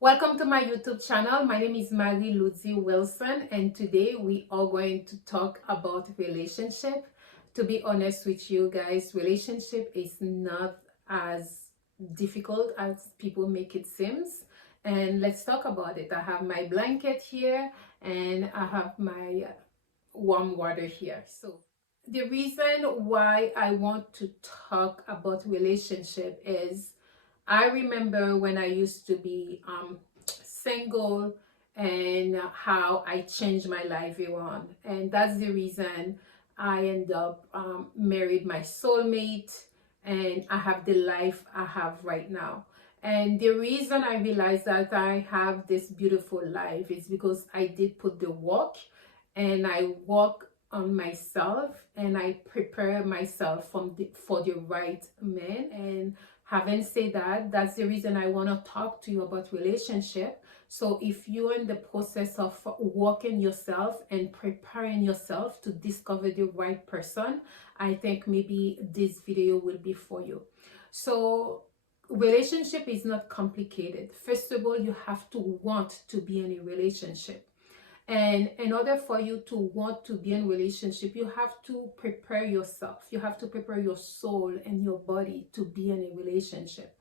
Welcome to my YouTube channel. My name is Marie-Lourdie Wilson, and today we are going to talk about relationship. To be honest with you guys, relationship is not as difficult as people make it seems. And let's talk about it. I have my blanket here and I have my warm water here. So the reason why I want to talk about relationship is I remember when I used to be single and how I changed my life around. And that's the reason I end up married my soulmate and I have the life I have right now. And the reason I realized that I have this beautiful life is because I did put the work and I work on myself and I prepare myself for the right man. And having said that, that's the reason I want to talk to you about relationship. So if you're in the process of working yourself and preparing yourself to discover the right person, I think maybe this video will be for you. So relationship is not complicated. First of all, you have to want to be in a relationship. And in order for you to want to be in relationship, you have to prepare yourself. You have to prepare your soul and your body to be in a relationship.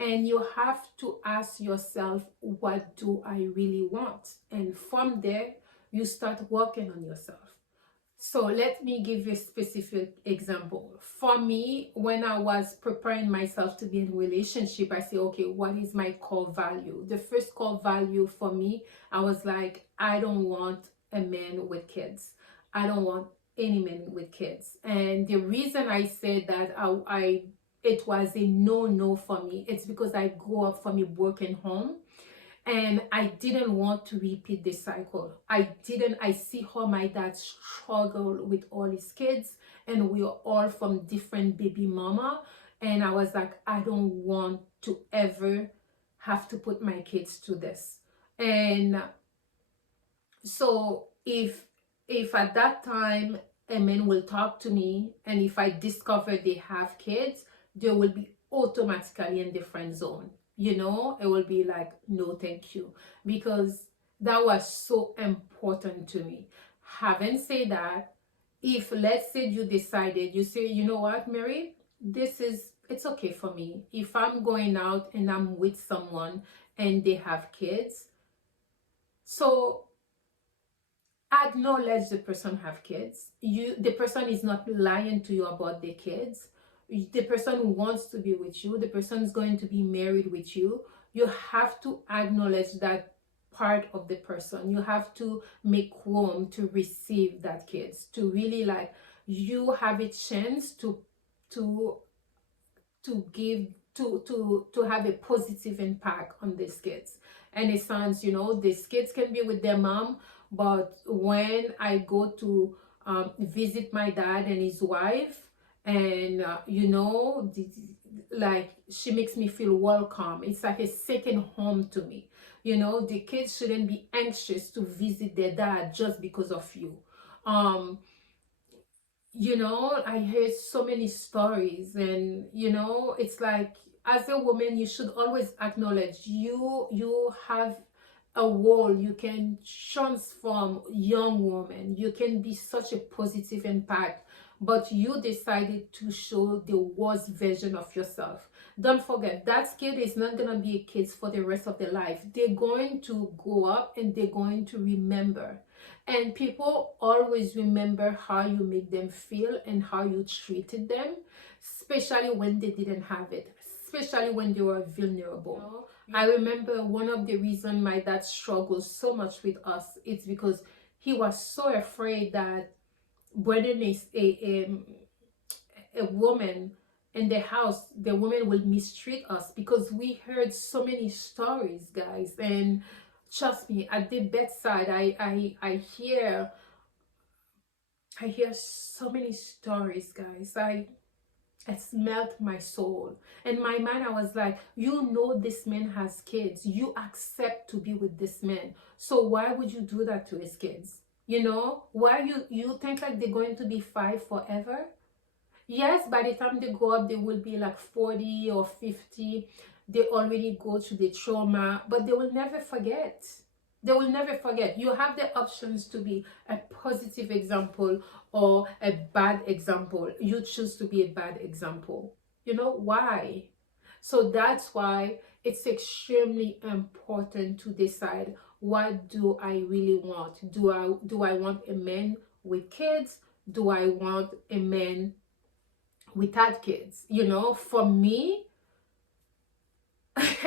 And you have to ask yourself, what do I really want? And from there, you start working on yourself. So let me give you a specific example. For me, when I was preparing myself to be in a relationship, I say, okay, what is my core value? The first core value for me, I was like, I don't want a man with kids. I don't want any man with kids. And the reason I said that it was a no for me, it's because I grew up from a broken home and I didn't want to repeat the cycle. I see how my dad struggled with all his kids and we are all from different baby mama. And I was like, I don't want to ever have to put my kids through this. And so if at that time a man will talk to me and if I discover they have kids, they will be automatically in the friend zone. It will be like, no, thank you, because that was so important to me. Having said that, if let's say you decided, you say, you know what, Mary, it's okay for me. If I'm going out and I'm with someone and they have kids, so acknowledge the person have kids. The person is not lying to you about their kids. The person wants to be with you. The person is going to be married with you. You have to acknowledge that part of the person. You have to make room to receive that kids, to really like you have a chance to give to have a positive impact on these kids. And it sounds, these kids can be with their mom, but when I go to visit my dad and his wife, and like she makes me feel welcome. It's like a second home to me. The kids shouldn't be anxious to visit their dad just because of you. I heard so many stories, and it's like, as a woman, you should always acknowledge you have a role. You can transform young women. You can be such a positive impact, but you decided to show the worst version of yourself. Don't forget, that kid is not going to be a kid for the rest of their life. They're going to grow up and they're going to remember. And people always remember how you make them feel and how you treated them, especially when they didn't have it, especially when they were vulnerable. I remember one of the reasons my dad struggled so much with us, it's because he was so afraid that bringing a woman in the house, the woman will mistreat us, because we heard so many stories, guys. And trust me, at the bedside, I hear so many stories, guys. It smelled my soul. In my mind, I was like, this man has kids. You accept to be with this man. So why would you do that to his kids? Why you think like they're going to be 5 forever? Yes, by the time they grow up, they will be like 40 or 50. they already go through the trauma, but they will never forget. They will never forget. You have the options to be a positive example or a bad example. You choose to be a bad example. You know why? So that's why it's extremely important to decide, what do I really want? Do I want a man with kids? Do I want a man without kids? For me,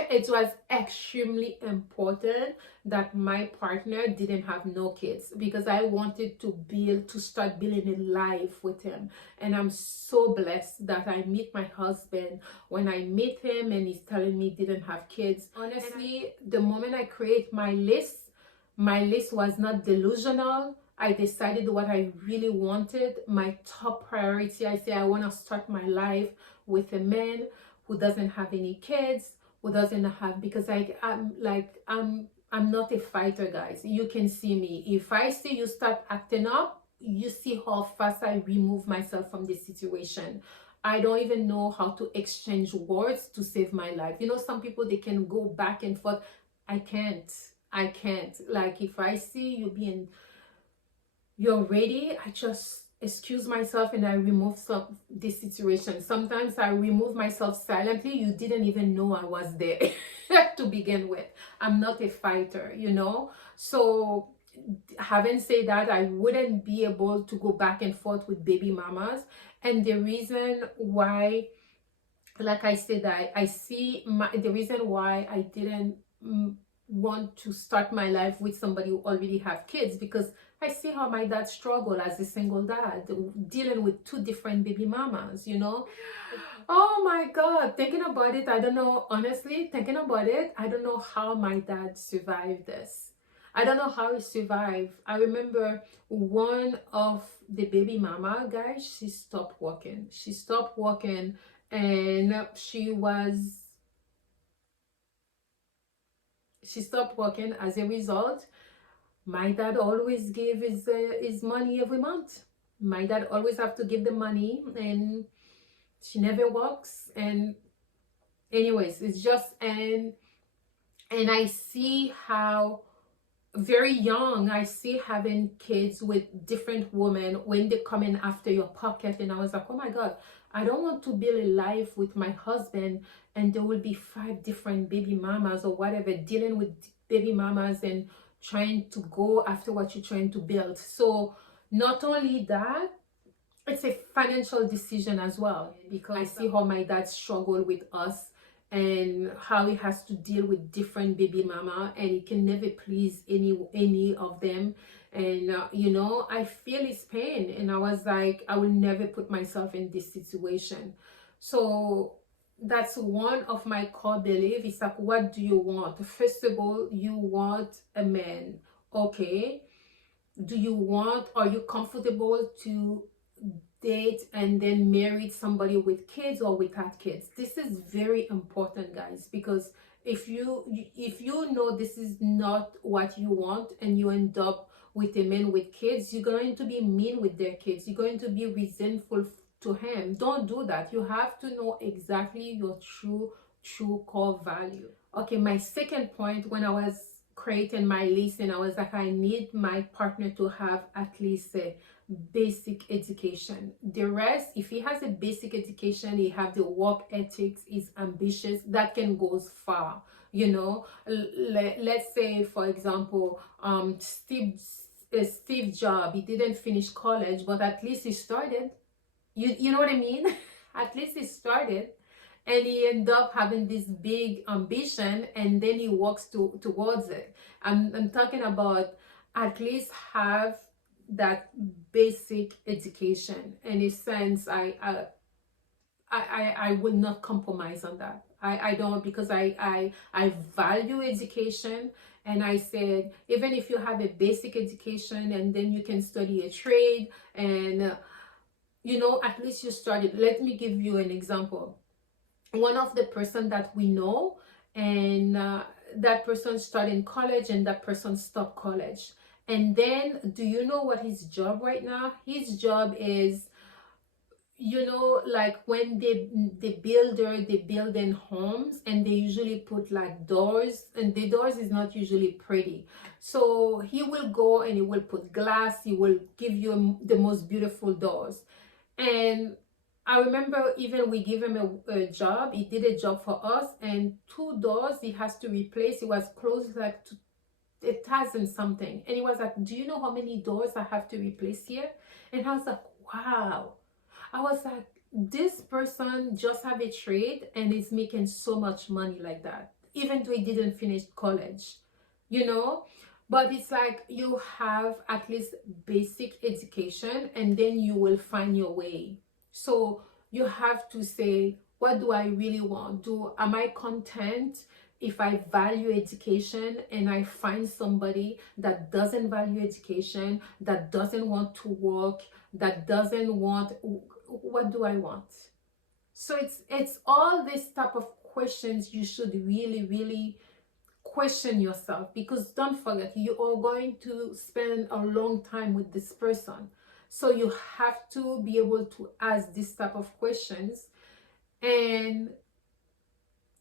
it was extremely important that my partner didn't have no kids, because I wanted to start building a life with him. And I'm so blessed that I meet my husband. When I meet him and he's telling me he didn't have kids, honestly, the moment I create my list was not delusional. I decided what I really I'm my top priority. I say I want to start my life with a man who doesn't have any kids, who doesn't have, because I'm not a fighter, guys. You can see me. If I see you start acting up, you see how fast I remove myself from the situation. I don't even know how to exchange words to save my life. Some people, they can go back and forth. I can't. Like, if I see you you're ready, I just excuse myself and I remove this situation. Sometimes I remove myself silently. You didn't even know I was there to begin with. I'm not a fighter, So having said that, I wouldn't be able to go back and forth with baby mamas. And the reason why, like I said, I see the reason why I didn't want to start my life with somebody who already have kids, because I see how my dad struggled as a single dad, dealing with two different baby mamas, Oh my God, thinking about it, I don't know, honestly, thinking about it, I don't know how my dad survived this. I don't know how he survived. I remember one of the baby mama guys, she stopped working. And she stopped working. As a result, my dad always gave his money every month. My dad always have to give the money, and she never works. And anyways, it's just, and I see how very young, I see having kids with different women when they come in after your pocket. And I was like, oh my God, I don't want to build a life with my husband and there will be 5 different baby mamas or whatever, dealing with baby mamas and trying to go after what you're trying to build. So not only that, it's a financial decision as well, because I see how my dad struggled with us and how he has to deal with different baby mama, and he can never please any of them. And I feel his pain, and I was like, I will never put myself in this situation. So that's one of my core beliefs. It's like, what do you want? First of all, you want a man. Okay, are you comfortable to date and then marry somebody with kids or without kids? This is very important, guys, because if you know this is not what you want and you end up with a man with kids, you're going to be mean with their kids, you're going to be resentful to him. Don't do that. You have to know exactly your true core value. Okay, my second point, when I was creating my list, and I was like, I need my partner to have at least a basic education. The rest, if he has a basic education, he have the work ethics, is ambitious, that can go far. Let's say, for example, Steve Jobs, he didn't finish college, but at least he started. You know what I mean? At least he started, and he ended up having this big ambition, and then he works towards it. I'm talking about at least have that basic education. In a sense, I would not compromise on that. I don't, because I value education. And I said, even if you have a basic education and then you can study a trade, and at least you started. Let me give you an example. One of the person that we know, and that person started in college and that person stopped college. And then, do you know what his job right now? His job is, you know, like when they build in homes, and they usually put like doors, and the doors is not usually pretty. So he will go and he will put glass, he will give you the most beautiful doors. And I remember even we give him a job. He did a job for us, and two doors he has to replace. It was close like to 1,000 something, and he was like, "Do you know how many doors I have to replace here?" And I was like, "Wow." I was like, this person just have a trade and is making so much money like that, even though he didn't finish college, you know. But it's like you have at least basic education, and then you will find your way. So you have to say, what do I really want? Am I content if I value education and I find somebody that doesn't value education, that doesn't want to work, that doesn't want, what do I want? So it's all this type of questions you should really question yourself, because don't forget, you are going to spend a long time with this person. So you have to be able to ask this type of questions, and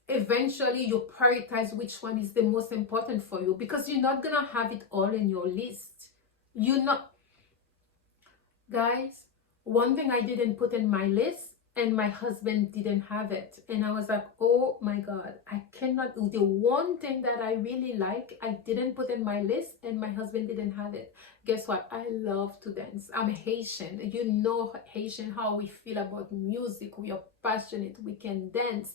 eventually you prioritize which one is the most important for you, because you're not gonna have it all in your list. You're not, guys. One thing I didn't put in my list, and my husband didn't have it, and I was like, oh my God, I cannot do the one thing that I really like. I didn't put in my list, and my husband didn't have it. Guess what? I love to dance. I'm Haitian. You know, Haitian, how we feel about music. We are passionate. We can dance.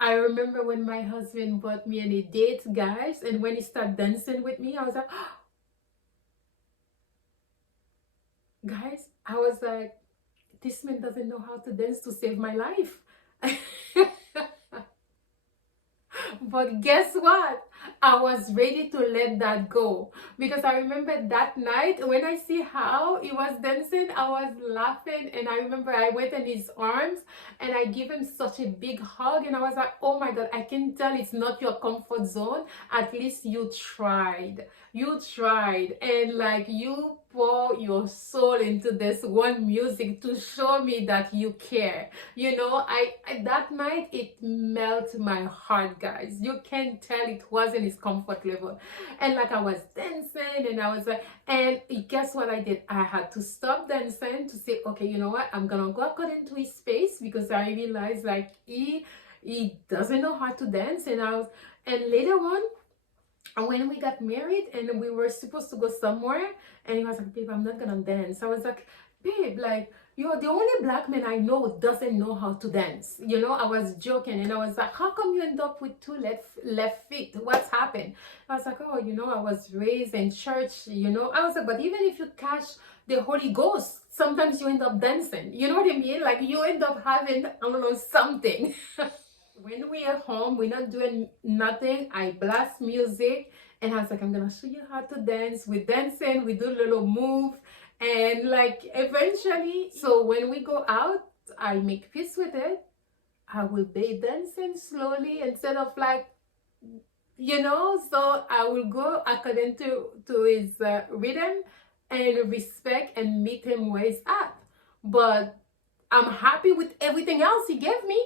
I remember when my husband bought me on a date, guys, and when he started dancing with me, I was like, guys, I was like, this man doesn't know how to dance to save my life. But guess what? I was ready to let that go, because I remember that night when I see how he was dancing, I was laughing, and I remember I went in his arms and I give him such a big hug, and I was like, oh my God, I can tell it's not your comfort zone. At least you tried. You tried, and like you pour your soul into this one music to show me that you care. You know, I that night it melted my heart, guys. You can tell it wasn't his comfort level. And like I was dancing, and I was like, and guess what I did? I had to stop dancing to say, okay, you know what? I'm gonna go according to his pace, because I realized like he doesn't know how to dance. And later on, and when we got married and we were supposed to go somewhere, and he was like, babe, I'm not gonna dance. I was like, babe, like, you're the only black man I know doesn't know how to dance. You know, I was joking, and I was like, how come you end up with two left feet? What's happened? I was like, oh, you know, I was raised in church, you know. I was like, but even if you catch the Holy Ghost, sometimes you end up dancing. You know what I mean? Like, you end up having, I don't know, something. When we are home, we're not doing nothing. I blast music, and I was like, I'm gonna show you how to dance. We're dancing, we do a little move, and like eventually, so when we go out, I make peace with it. I will be dancing slowly instead of like, you know, so I will go according to his rhythm, and respect and meet him where he's at. But I'm happy with everything else he gave me.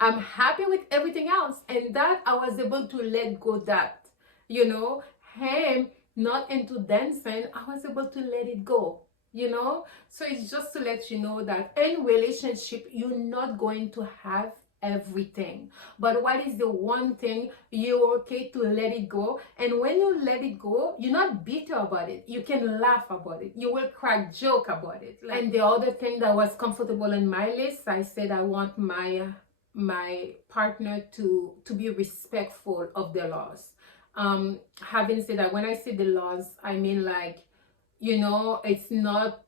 I'm happy with everything else, and that I was able to let go that, you know, him not into dancing, I was able to let it go, you know. So it's just to let you know that in relationship, you're not going to have everything, but what is the one thing you're okay to let it go? And when you let it go, you're not bitter about it. You can laugh about it. You will crack joke about it. And the other thing that was comfortable in my list, I said I want my partner to be respectful of the laws. Having said that, when I say the laws, I mean like, you know, it's not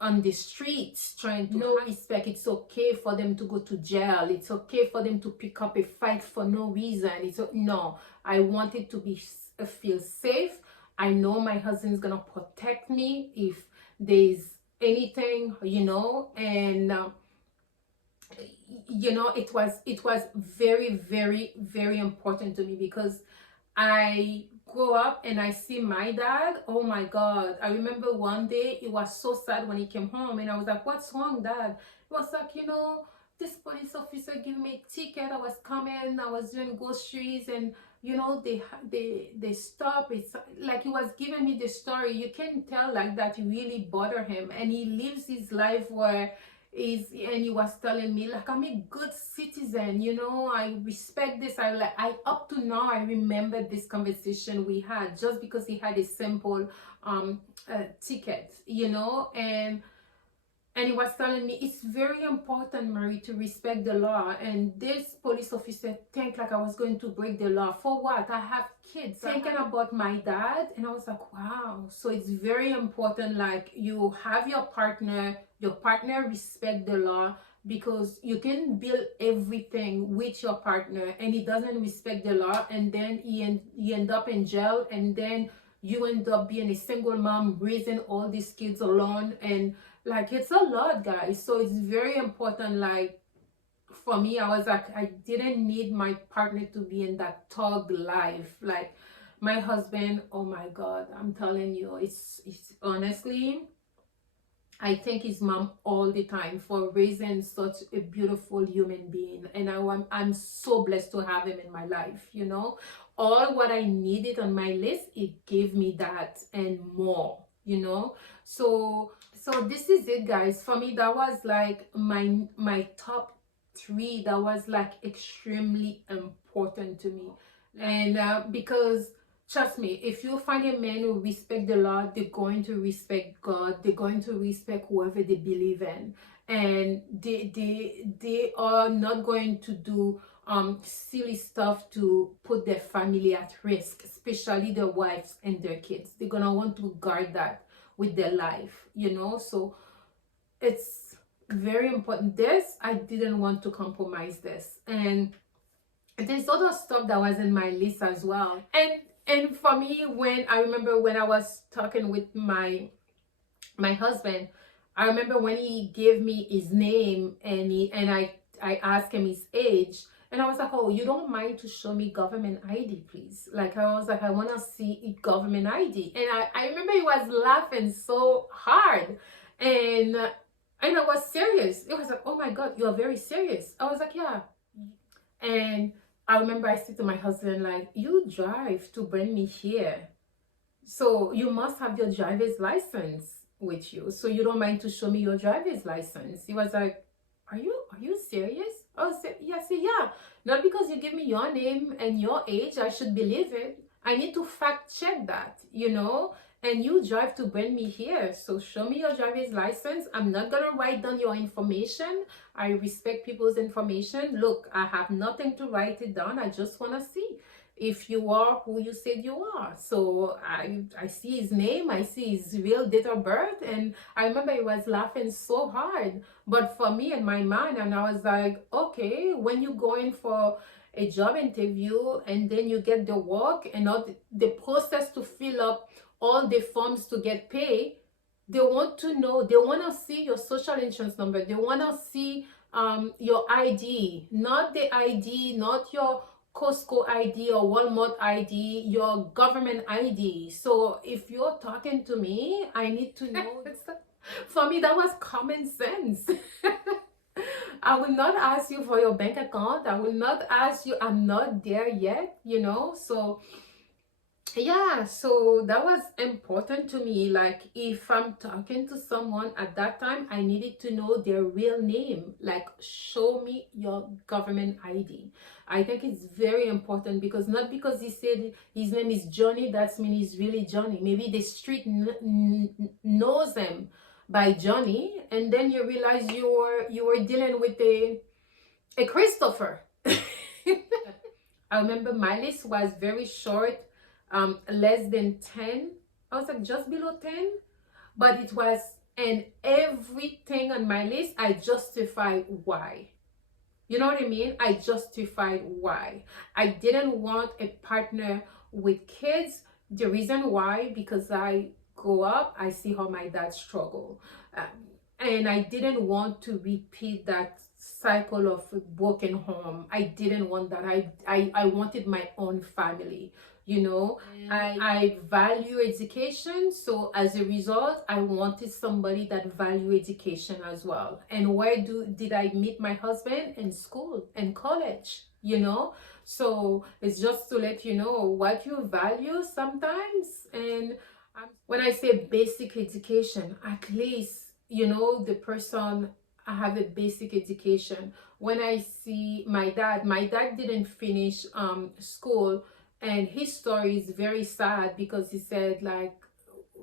on the streets trying to no respect. It's okay for them to go to jail. It's okay for them to pick up a fight for no reason. No, I want it to be feel safe. I know my husband's gonna protect me if there's anything, you know. And you know, it was very important to me, because I grow up and I see my dad, oh my God. I remember one day it was so sad when he came home and I was like, what's wrong, Dad? It was like, this police officer gave me a ticket. I was coming, I was doing groceries, and they stop. It's like he was giving me the story. You can tell like that it really bothered him, and he lives his life where is, and he was telling me like, I'm a good citizen, I respect this. I up to now I remember this conversation we had, just because he had a simple ticket, and he was telling me it's very important, Marie, to respect the law. And this police officer think like I was going to break the law. For what? I have kids. Thinking about my dad, and I was like, wow. So it's very important, like, you have your partner respect the law, because you can build everything with your partner and he doesn't respect the law, and then he end up in jail, and then you end up being a single mom raising all these kids alone. And like, it's a lot, guys. So it's very important. Like, for me, I was like, I didn't need my partner to be in that thug life. Like, my husband, oh my God, I'm telling you, it's honestly, I thank his mom all the time for raising such a beautiful human being. And I'm so blessed to have him in my life, All what I needed on my list, it gave me that and more, So this is it, guys. For me, that was like my top 3 that was like extremely important to me. And because trust me, if you find a man who respect the law, they're going to respect God. They're going to respect whoever they believe in, and they are not going to do silly stuff to put their family at risk, especially their wives and their kids. They're gonna want to guard that with their life, So it's very important. This, I didn't want to compromise this, and there's other stuff that was in my list as well. And for me, when I remember when I was talking with my husband, I remember when he gave me his name, and I asked him his age, and I was like, oh, you don't mind to show me government ID, please? Like, I was like, I want to see government ID. And I remember he was laughing so hard, and I was serious. It was like, oh my God, you're very serious. I was like, yeah. And I remember I said to my husband, like, you drive to bring me here, so you must have your driver's license with you. So you don't mind to show me your driver's license? He was like, are you serious? I was like, yeah. Not because you give me your name and your age, I should believe it. I need to fact check that, And you drive to bring me here, so show me your driver's license. I'm not gonna write down your information. I respect people's information. Look, I have nothing to write it down. I just want to see if you are who you said you are. So I see his name, I see his real date of birth, and I remember he was laughing so hard. But for me, in my mind, and I was like, okay, when you go in for a job interview and then you get the work and all the process to fill up all the forms to get paid, they want to know, they want to see your social insurance number, they want to see your ID, not the ID, not your Costco ID or Walmart ID, your government ID. So if you're talking to me, I need to know. For me, that was common sense. I will not ask you for your bank account. I will not ask you. I'm not there yet, So yeah, so that was important to me. Like, if I'm talking to someone at that time, I needed to know their real name. Like, show me your government ID. I think it's very important, because not because he said his name is Johnny, that means he's really Johnny. Maybe the street knows him by Johnny, and then you realize you were dealing with a Christopher. I remember my list was very short. Less than 10. I was like, just below 10, but it was, and everything on my list, I justified why. You know what I mean? I justified why. I didn't want a partner with kids. The reason why, because I grow up, I see how my dad struggled. And I didn't want to repeat that cycle of a broken home. I didn't want that. I wanted my own family, you know. I value education, so as a result I wanted somebody that value education as well. And where did I meet my husband? In school, in college, you know. So it's just to let you know what you value sometimes. And when I say basic education, at least, you know, the person have a basic education. When I see my dad didn't finish school, and his story is very sad because he said, like,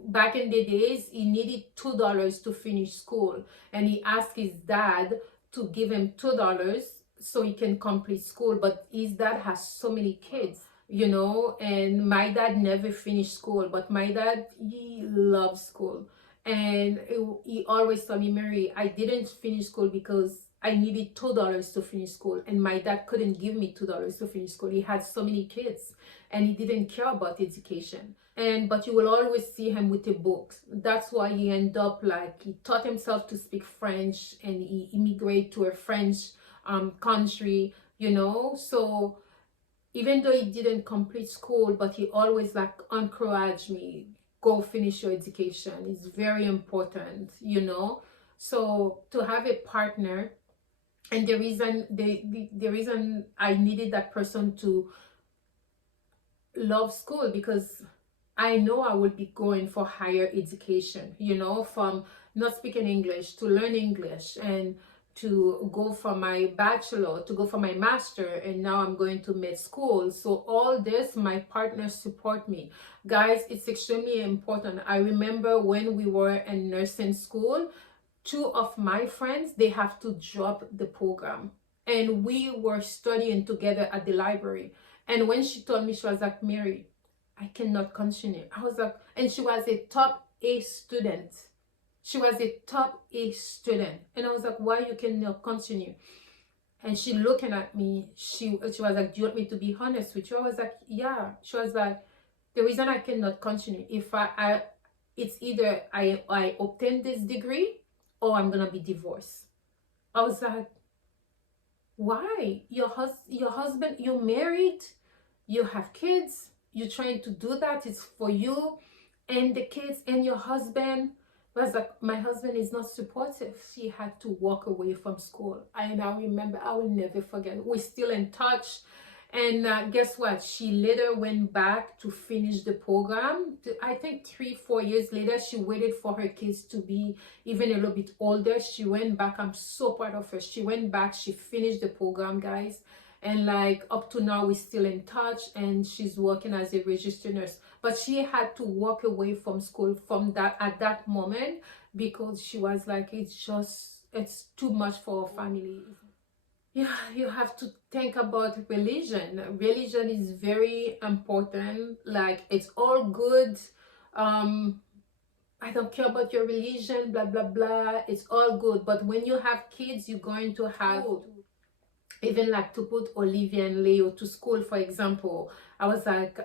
back in the days he needed $2 to finish school, and he asked his dad to give him $2 so he can complete school. But his dad has so many kids, you know, and my dad never finished school, but my dad, he loves school. And he always told me, Mary, I didn't finish school because I needed $2 to finish school, and my dad couldn't give me $2 to finish school. He had so many kids and he didn't care about education. And but you will always see him with the books. That's why he ended up, like, he taught himself to speak French, and he immigrated to a French country, you know. So even though he didn't complete school, but he always, like, encouraged me, go finish your education. It's very important, you know. So to have a partner, and the reason I needed that person to love school, because I know I will be going for higher education, you know, from not speaking English to learn English, and to go for my bachelor, to go for my master, and now I'm going to med school. So all this, my partners support me. Guys, it's extremely important. I remember when we were in nursing school, two of my friends, they have to drop the program, and we were studying together at the library. And when she told me, she was like, Mary, I cannot continue. I was like, and she was a top A student. She was a top A student. And I was like, why you cannot continue? And she looking at me, she was like, do you want me to be honest with you? I was like, yeah. She was like, the reason I cannot continue, if it's either I obtain this degree or I'm gonna be divorced. I was like, why? Your husband, you're married, you have kids, you're trying to do that, it's for you and the kids and your husband. Was like, my husband is not supportive. She had to walk away from school. And I remember, I will never forget, we're still in touch. And guess what, she later went back to finish the program. I think 3-4 years later, she waited for her kids to be even a little bit older. She went back. I'm so proud of her. She went back, she finished the program, guys. And like, up to now, we're still in touch, and she's working as a registered nurse. But she had to walk away from school from that, at that moment, because she was like, it's too much for our family. Yeah, you have to think about religion. Religion is very important. Like, it's all good. I don't care about your religion, blah blah blah, it's all good. But when you have kids, you're going to have even like to put Olivia and Leo to school, for example. I was like,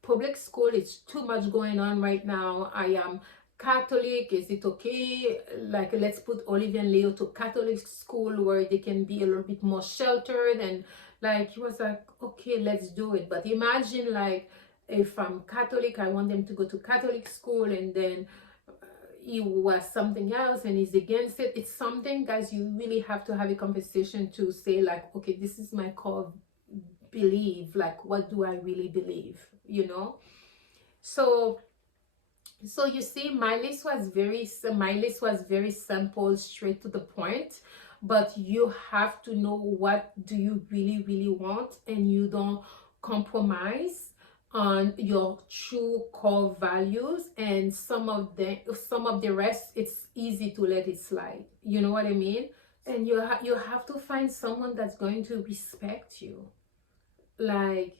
public school, it's too much going on right now. I am Catholic, is it okay? Like, let's put Olivia and Leo to Catholic school where they can be a little bit more sheltered. And like, he was like, okay, let's do it. But imagine, like, if I'm Catholic, I want them to go to Catholic school, and then he was something else and he's against it. It's something, guys, you really have to have a conversation to say, like, okay, this is my core belief. Like, what do I really believe, you know? So you see, my list was very simple, straight to the point. But you have to know what do you really want, and you don't compromise on your true core values. And some of the rest, it's easy to let it slide, you know what I mean? And you have to find someone that's going to respect you. Like,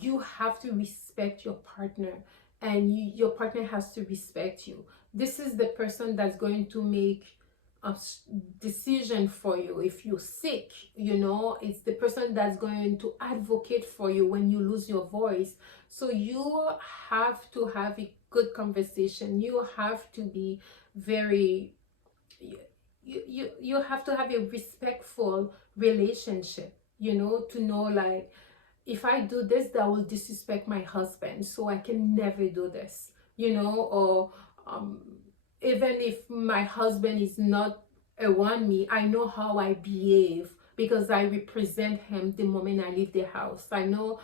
you have to respect your partner, and your partner has to respect you. This is the person that's going to make a decision for you if you're sick, you know. It's the person that's going to advocate for you when you lose your voice. So you have to have a good conversation. You have to be very, you have to have a respectful relationship, you know, to know like, if I do this, that will disrespect my husband, so I can never do this, you know. Or um, even if my husband is not around me, I know how I behave because I represent him the moment I leave the house. I know,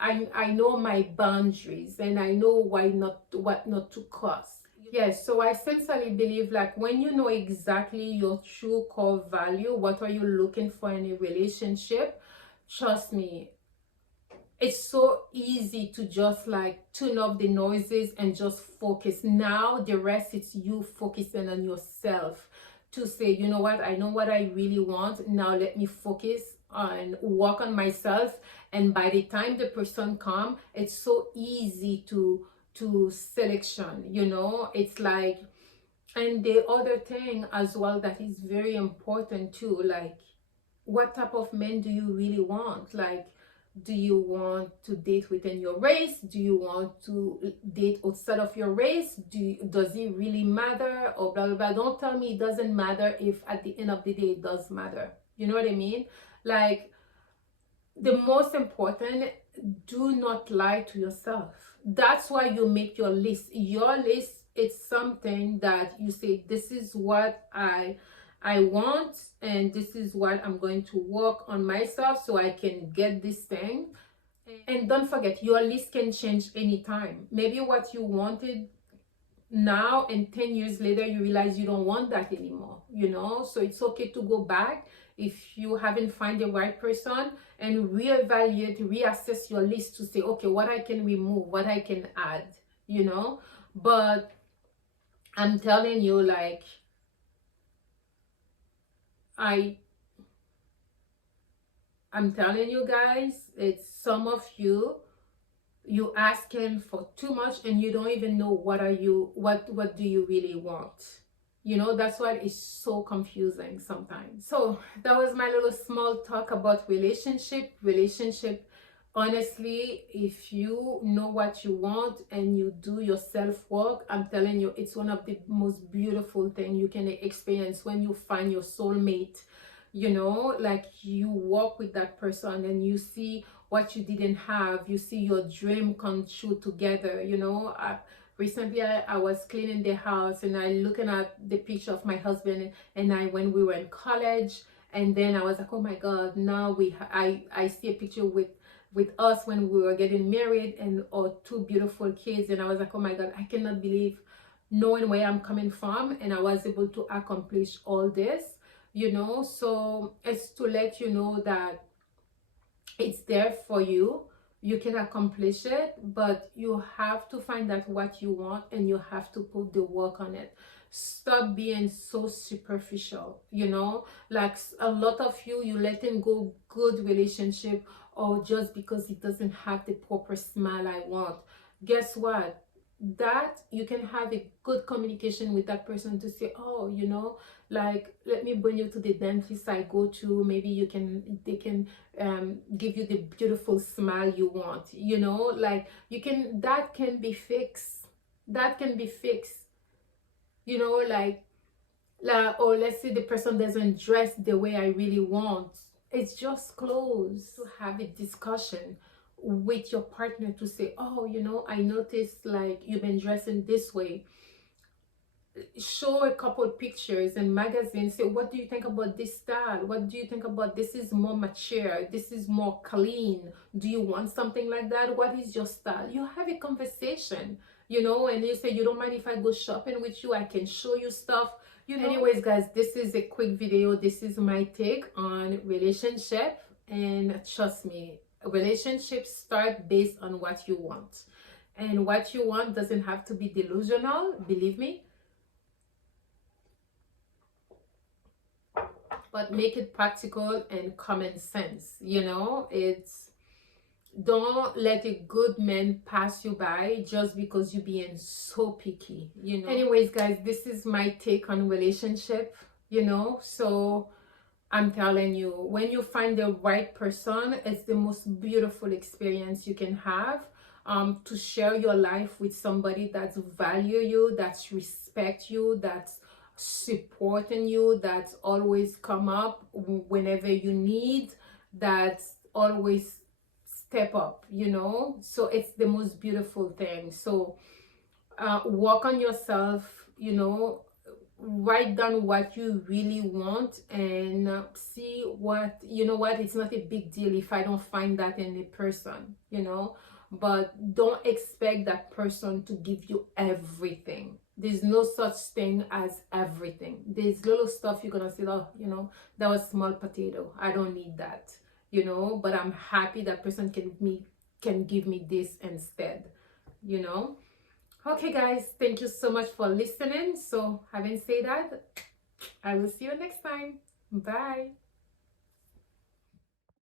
I know my boundaries, and I know what not to cross. Yes, so I sincerely believe like when you know exactly your true core value, what are you looking for in a relationship, trust me, it's so easy to just like tune off the noises and just focus. Now the rest, it's you focusing on yourself to say, you know what, I know what I really want. Now let me focus and work on myself. And by the time the person come, it's so easy to selection, you know. It's like, and the other thing as well that is very important too, like, what type of men do you really want? Like, do you want to date within your race? Do you want to date outside of your race? Does it really matter? Or blah blah blah. Don't tell me it doesn't matter if at the end of the day it does matter. You know what I mean? Like, the most important, do not lie to yourself. That's why you make your list. Your list is something that you say, this is what I want, and this is what I'm going to work on myself so I can get this thing. And don't forget, your list can change anytime. Maybe what you wanted now, and 10 years later you realize you don't want that anymore, you know. So it's okay to go back if you haven't found the right person, and reevaluate, reassess your list to say, okay, what I can remove, what I can add, you know. But I'm telling you, like, I'm telling you guys, it's some of you asking for too much, and you don't even know what do you really want, you know. That's why it's so confusing sometimes. So that was my little small talk about relationship. Honestly, if you know what you want and you do your self-work, I'm telling you, it's one of the most beautiful things you can experience when you find your soulmate. You know, like, you walk with that person and you see what you didn't have, you see your dream come true together, you know. Recently I was cleaning the house, and I looking at the picture of my husband and I when we were in college, and then I was like, oh my god, now I see a picture with us when we were getting married, and our two beautiful kids, and I was like, oh my god, I cannot believe, knowing where I'm coming from, and I was able to accomplish all this, you know. So it's to let you know that it's there for you. You can accomplish it, but you have to find out what you want, and you have to put the work on it. Stop being so superficial, you know. Like, a lot of you letting go good relationship, or just because it doesn't have the proper smile I want. Guess what? That you can have a good communication with that person to say, oh, you know, like, let me bring you to the dentist I go to. Maybe they can give you the beautiful smile you want, you know. Like, that can be fixed. You know, like, or let's say the person doesn't dress the way I really want. It's just clothes. To have a discussion with your partner to say, oh, you know, I noticed like you've been dressing this way. Show a couple of pictures and magazines. Say, what do you think about this style? What do you think about this? Is more mature, this is more clean. Do you want something like that? What is your style? You have a conversation, you know. And you say, you don't mind if I go shopping with you? I can show you stuff, you know. Anyways guys, this is a quick video. This is my take on relationship, and trust me, relationships start based on what you want, and what you want doesn't have to be delusional, believe me, but make it practical and common sense, you know. It's, don't let a good man pass you by just because you're being so picky, you know. Anyways guys, this is my take on relationship, you know. So I'm telling you, when you find the right person, it's the most beautiful experience you can have. To share your life with somebody that's value you, that's respect you, that's supporting you, that's always come up whenever you need, that's always step up, you know. So it's the most beautiful thing. So work on yourself, you know, write down what you really want, and see what, you know what, it's not a big deal if I don't find that in a person, you know. But don't expect that person to give you everything. There's no such thing as everything. There's little stuff you're gonna say, oh, you know, that was small potato, I don't need that, you know. But I'm happy that person can give me this instead, you know. Okay, guys, thank you so much for listening. So, having said that, I will see you next time. Bye.